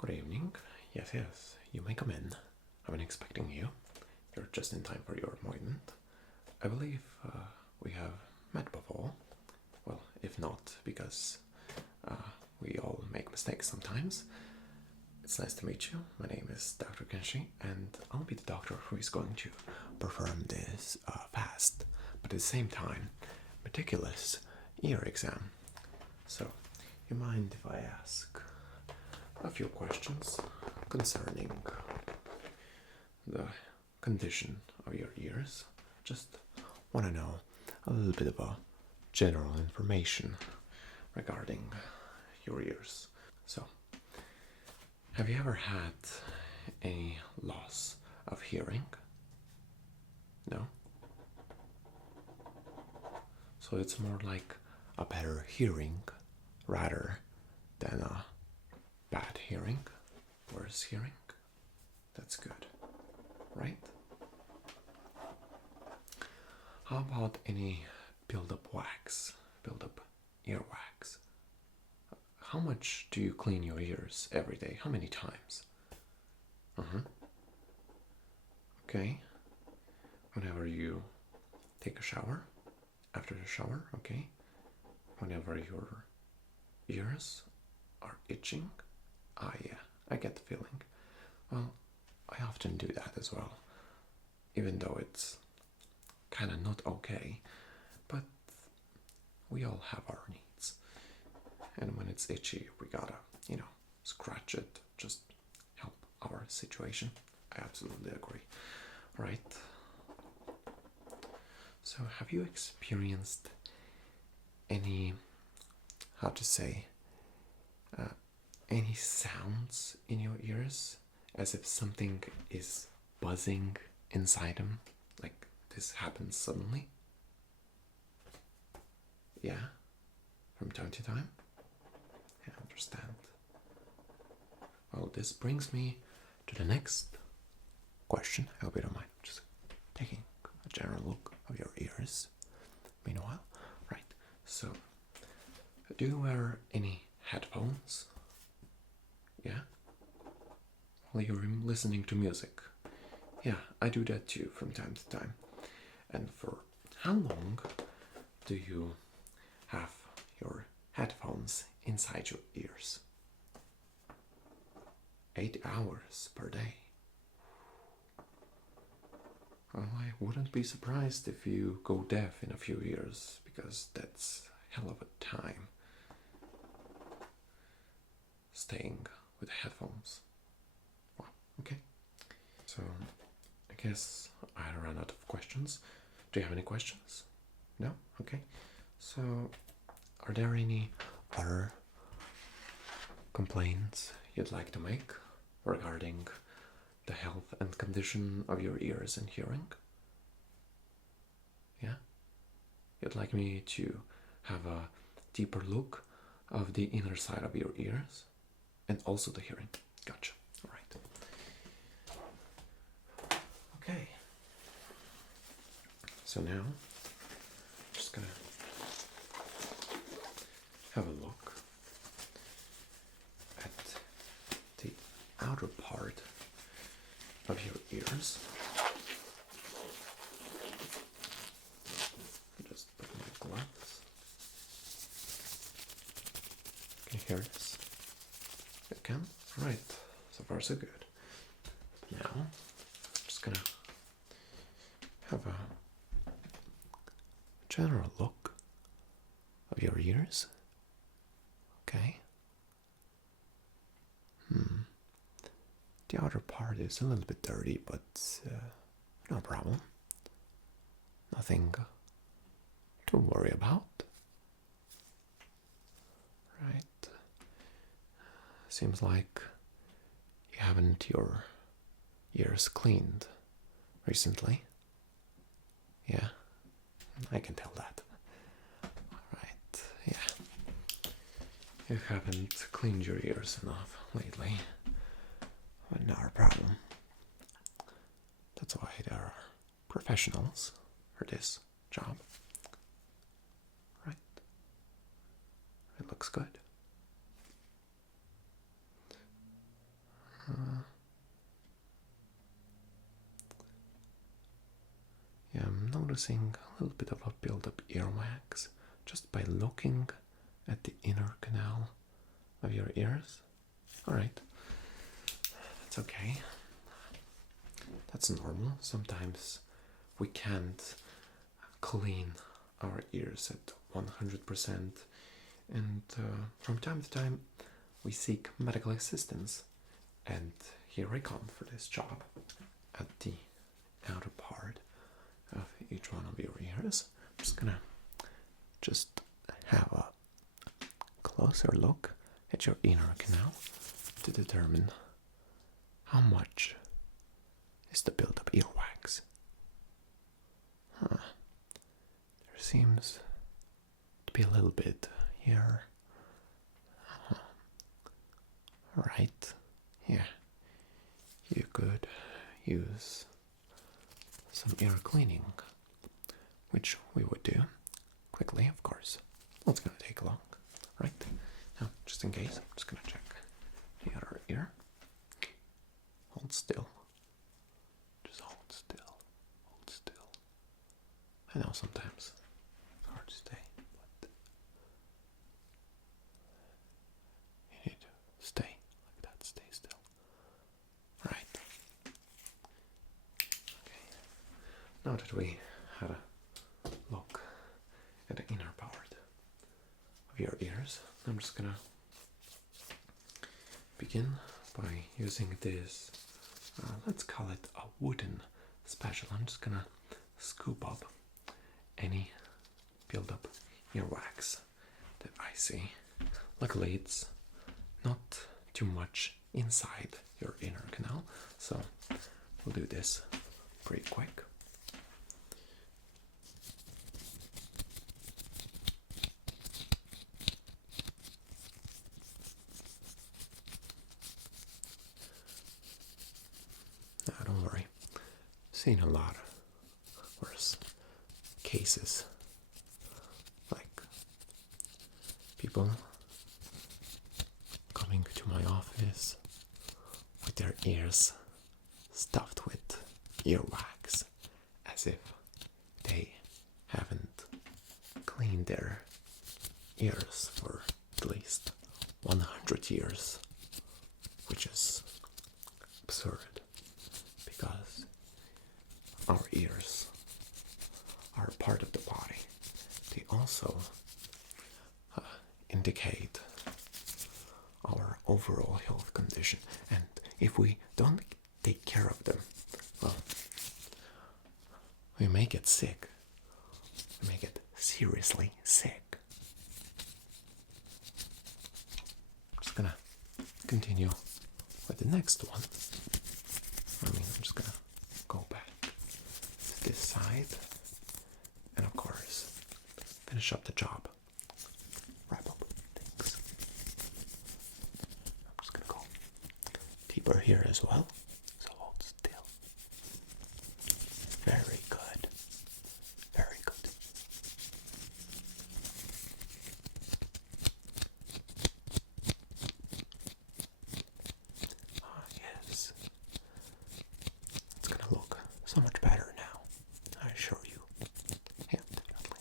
Good evening. Yes, you may come in. I've been expecting you. You're just in time for your appointment. I believe we have met before. Well, if not, because we all make mistakes sometimes. It's nice to meet you. My name is Dr. Kenshi, and I'll be the doctor who is going to perform this fast, but at the same time, meticulous ear exam. So, you mind if I ask a few questions concerning the condition of your ears? Just want to know a little bit of a general information regarding your ears. So, have you ever had any loss of hearing? No? So it's more like a better hearing rather than a bad hearing, worse hearing. That's good, right? How about any build-up wax, build-up earwax? How much do you clean your ears every day? How many times? Okay. Whenever you take a shower, after the shower, okay. Whenever your ears are itching. Ah, yeah, I get the feeling. Well, I often do that as well, even though it's kind of not okay, but we all have our needs. And when it's itchy, we gotta, scratch it, just help our situation. I absolutely agree. Right? So, have you experienced any, how to say, any sounds in your ears as if something is buzzing inside them? Like this happens suddenly? Yeah? From time to time? I understand. Well, this brings me to the next question. I hope you don't mind. Just taking a general look of your ears. Meanwhile, right. So, do you wear any headphones? Yeah? While you're listening to music? Yeah, I do that too from time to time. And for how long do you have your headphones inside your ears? 8 hours per day. Well, I wouldn't be surprised if you go deaf in a few years, because that's a hell of a time staying with headphones. Wow, okay. So, I guess I ran out of questions. Do you have any questions? No? Okay. So, are there any other complaints you'd like to make regarding the health and condition of your ears and hearing? Yeah? You'd like me to have a deeper look of the inner side of your ears and also the hearing? Gotcha. All right. Okay. So now, I'm just gonna have a look at the outer part of your ears. Just put my gloves. Can you hear this? You can? Alright, so far so good. Now, I'm just gonna have a general look of your ears. Okay. The outer part is a little bit dirty, but no problem. Nothing to worry about. Right. Seems like you haven't your ears cleaned recently. Yeah, I can tell that. Right, yeah. You haven't cleaned your ears enough lately. But not a problem. That's why there are professionals for this job. Right? It looks good. noticing a little bit of a build-up earwax just by looking at the inner canal of your ears? Alright, that's okay. That's normal. Sometimes we can't clean our ears at 100%, and from time to time we seek medical assistance. And here I come for this job. At the outer part of each one of your ears, I'm just gonna have a closer look at your inner canal to determine how much is the build-up earwax. There seems to be a little bit here. Right. Yeah. You could use some ear cleaning, which we would do quickly, of course. Well, it's gonna take long, right? Now, just in case, I'm just gonna check the other ear. Hold still. Just hold still. Hold still. I know sometimes it's hard to stay, but you need to stay like that. Stay still. Right. Okay. Now that we had a look at the inner part of your ears, I'm just gonna begin by using this, let's call it a wooden spatula. I'm just gonna scoop up any build-up earwax that I see. Luckily, it's not too much inside your inner canal, so we'll do this pretty quick. Now, don't worry. I've seen a lot worse cases, like people coming to my office with their ears stuffed with earwax, as if they haven't cleaned their ears for at least 100 years, which is absurd, because our ears are part of the body. They also indicate our overall health condition, and if we don't take care of them, well, we may get sick. We may get seriously sick. I'm just gonna continue with the next one. I'm just gonna go back to this side and, of course, finish up the job. Wrap up things. I'm just gonna go deeper here as well. So hold still. Very good. Very good. Ah, yes. It's gonna look so much better now, I assure you. Yeah, definitely.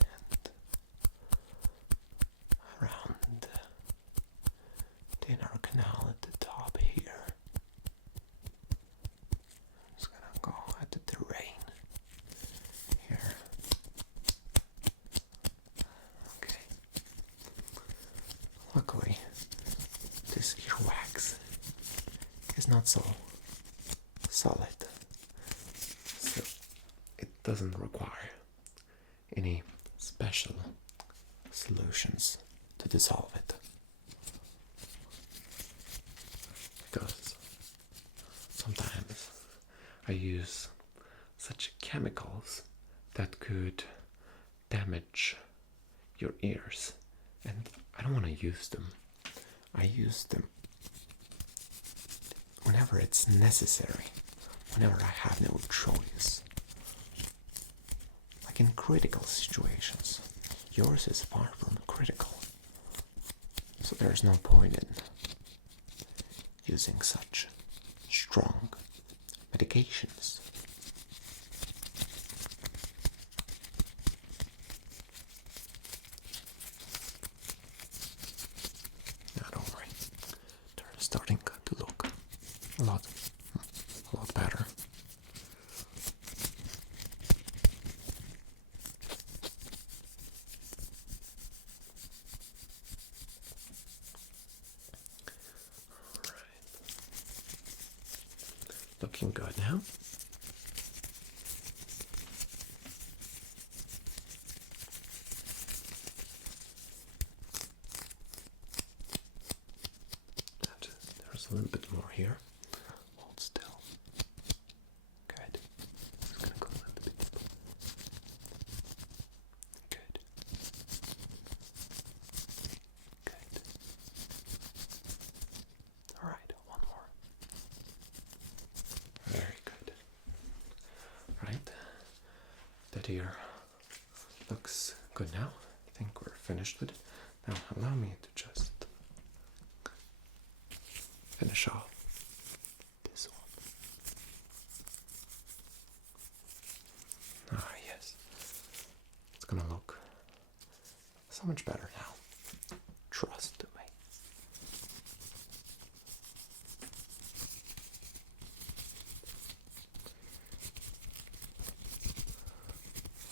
And around the inner canal at the top here. I'm just gonna go at the terrain here. Okay. Luckily, this earwax is not so solid, so it doesn't require any special solutions to dissolve it. Because sometimes I use such chemicals that could damage your ears, and I don't want to use them. I use them whenever it's necessary, whenever I have no choice. like in critical situations. Yours is far from critical, so there's no point in using such strong medications. Now don't worry, they're starting to look a lot better. Looking good now. And there's a little bit more here. Hold still. Good. Just gonna go a little bit deeper. Good. Good. Alright, one more. Very good. Right. That ear looks good now. I think we're finished with it. Now allow me to just finish off this one. Ah, yes. It's gonna look so much better now. Trust me.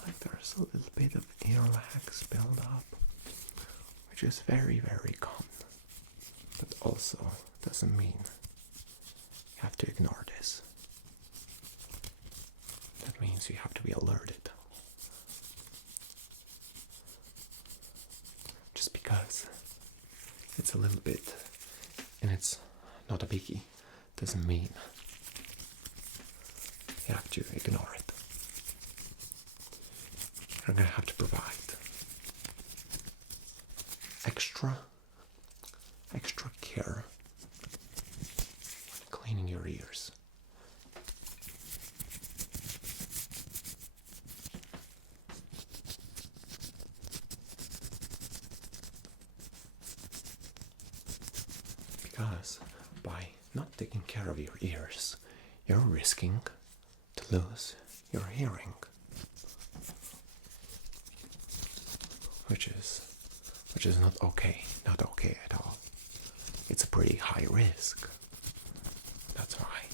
Like there's a little bit of earwax build up, which is very, very common, but also doesn't mean you have to ignore this. That means you have to be alerted. Just because it's a little bit and it's not a biggie doesn't mean you have to ignore it. You're gonna have to provide extra care when cleaning your ears. Because by not taking care of your ears, you're risking to lose your hearing. Which is not okay at all. It's a pretty high risk. That's why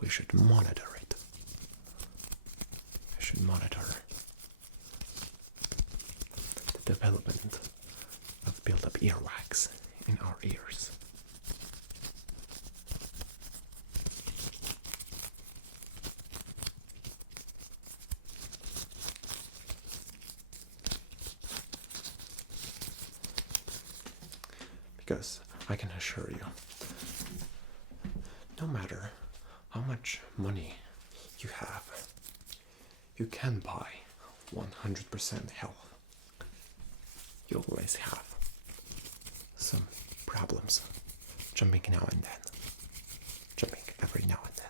we should monitor it. We should monitor the development of built-up earwax in our ears. Because I can assure you, no matter how much money you have, you can buy 100% health. You always have some problems jumping now and then, jumping every now and then.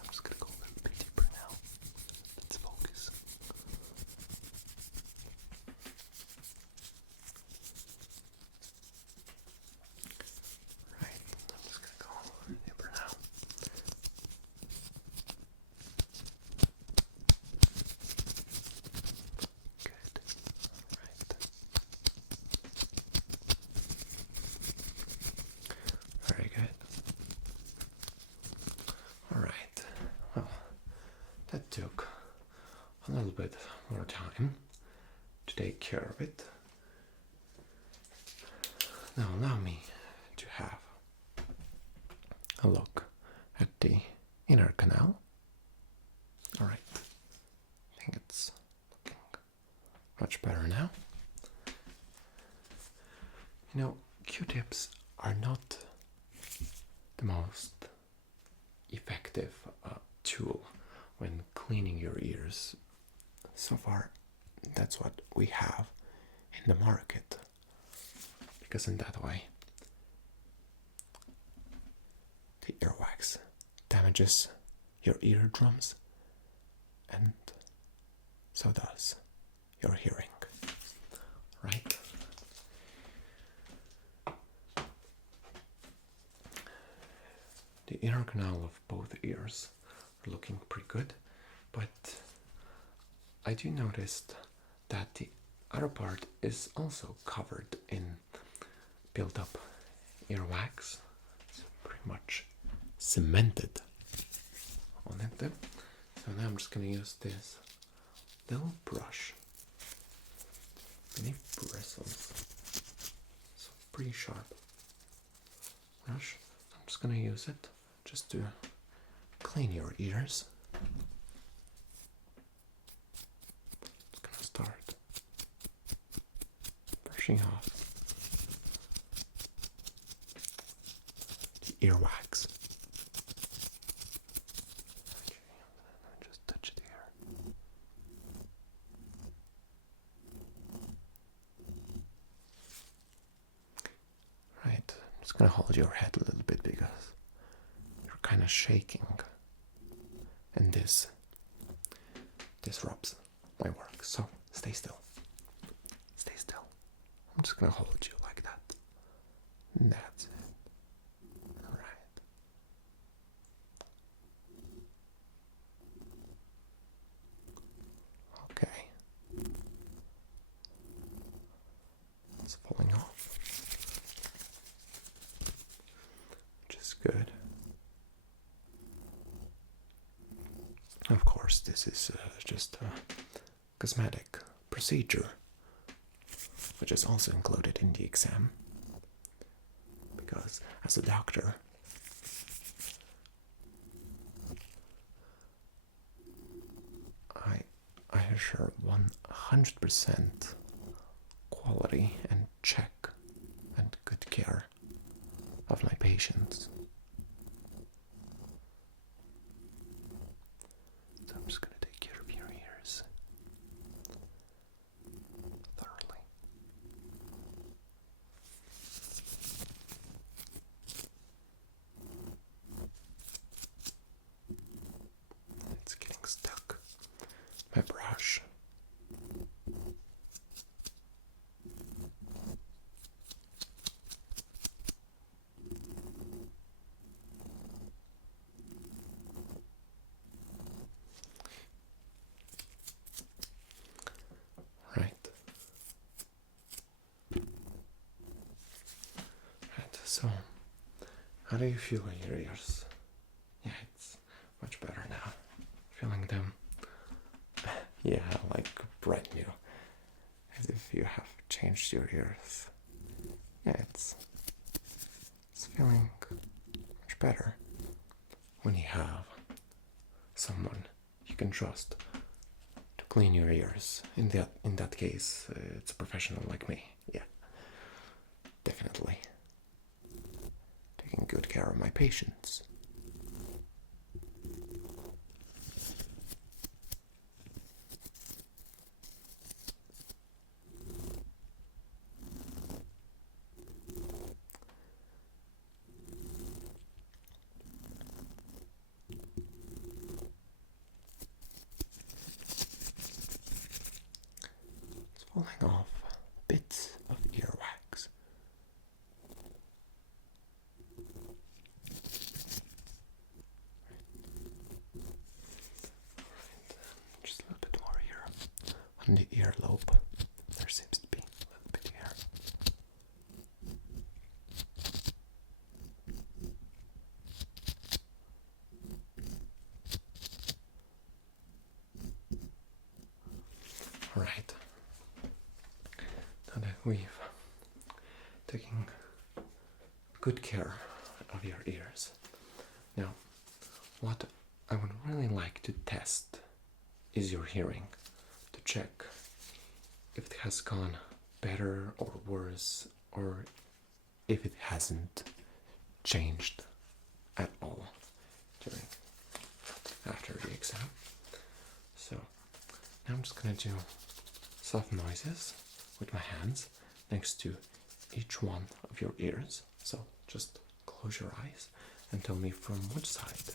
I'm just gonna go a little bit deeper now. Let's focus. Right, I'm just gonna go deeper now. Good. Right. Very good. Alright. Well, that took a little bit more time to take care of it. Now allow me to have a look at the inner canal. Alright. I think it's looking much better now. You know, Q-tips are not the most effective tool when cleaning your ears. So far, that's what we have in the market. Because in that way, the earwax damages your eardrums, and so does your hearing, right? The inner canal of both ears are looking pretty good, but I do notice that the other part is also covered in built-up earwax. It's pretty much cemented on it. So now I'm just going to use this little brush. Many bristles. So pretty sharp brush. I'm just going to use it just to clean your ears. Just going to start brushing off the earwax. Okay, and then just touch it here. Right, I'm just going to hold your head a little bit because you're kind of shaking, and this disrupts my work, so stay still. Stay still. I'm just going to hold you like that. That's it. Alright. Okay. It's falling off. Which is good. Of course, this is just a cosmetic procedure, which is also included in the exam, because as a doctor, I assure 100% quality and check and good care of my patients. So I'm just going to take care of your ears thoroughly. It's getting stuck. My brush. Right. Right, so how do you feel in your ears? Yeah, it's much better now. Feeling them, yeah, like brand new. As if you have changed your ears. Yeah, it's feeling much better when you have someone you can trust to clean your ears. In that case, it's a professional like me. Yeah, definitely taking good care of my patients. Falling off bits of earwax. Alright, just a little bit more here on the earlobe. There seems to be a little bit here. Alright. Now that we've taken good care of your ears, now what I would really like to test is your hearing, to check if it has gone better or worse, or if it hasn't changed at all after the exam. So now I'm just gonna do soft noises with my hands next to each one of your ears. So just close your eyes and tell me from which side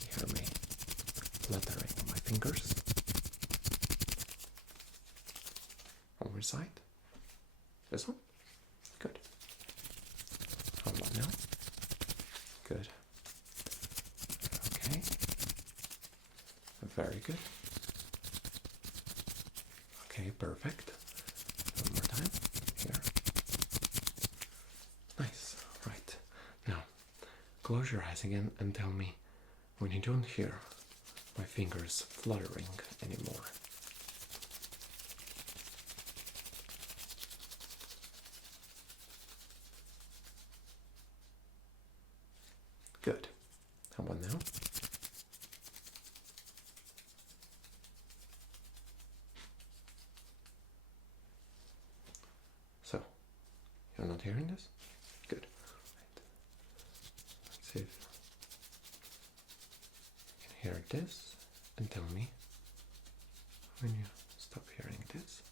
you hear me fluttering my fingers? On which side? This one? Good. How about now? Good. Okay. Very good. Okay, perfect. One more time. Here. Nice. Right. Now, close your eyes again and tell me when you don't hear my fingers fluttering anymore. Good. How about now? So, you're not hearing this? Good. Right. Let's see if you can hear this and tell me when you stop hearing this.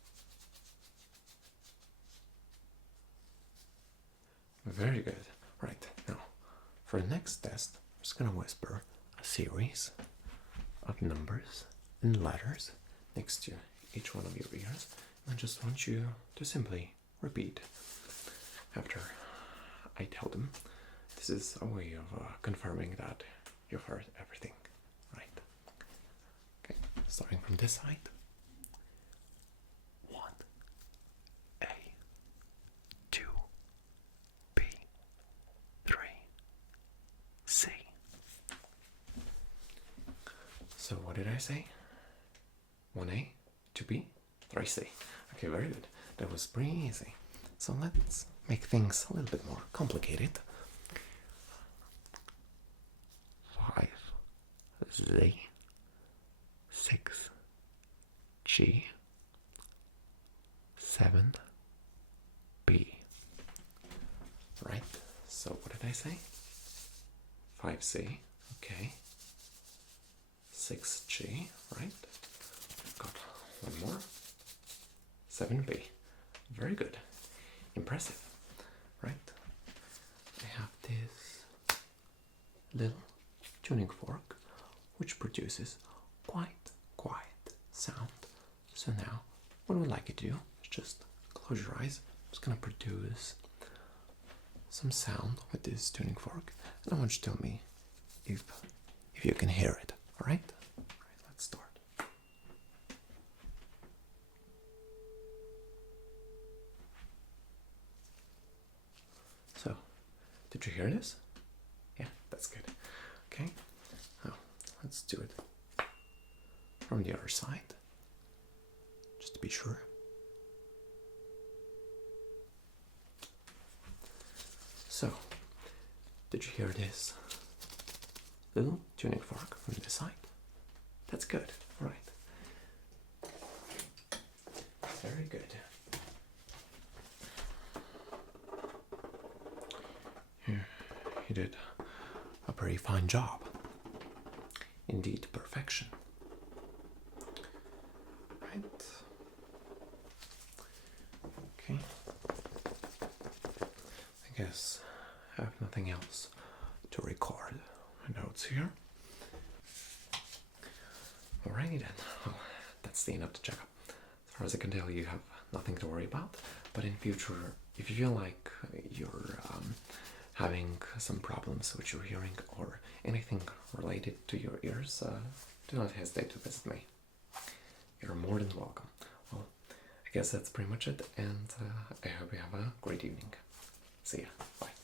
Very good. Right. Now, for the next test, I'm just gonna whisper a series of numbers and letters next to each one of your ears. And I just want you to simply repeat after I tell them. This is a way of confirming that you've heard everything, right? Okay, starting from this side. 1, A, 2, B, 3, C. So what did I say? 1A, 2B, 3C. Okay, very good. That was pretty easy. So let's make things a little bit more complicated. 5Z, 6G, 7B. Right? So what did I say? 5C, okay. 6G, right? Got one more. 7B. Very good. Impressive, right? I have this little tuning fork which produces quite quiet sound. So now what I would like you to do is just close your eyes. I'm just gonna produce some sound with this tuning fork, and I want you to tell me if you can hear it. Alright? Alright, let's start. So, did you hear this? Yeah, that's good. Okay, now let's do it from the other side, just to be sure. So, did you hear this little tuning fork from this side? That's good. All right. Very good. You did a pretty fine job. Indeed, perfection. Right. Okay. I guess I have nothing else to record. Notes here. Alrighty then. Well, that's the end of the checkup. As far as I can tell, you have nothing to worry about. But in future, if you feel like you're having some problems with your hearing or anything related to your ears, do not hesitate to visit me. You're more than welcome. Well, I guess that's pretty much it, and I hope you have a great evening. See ya. Bye.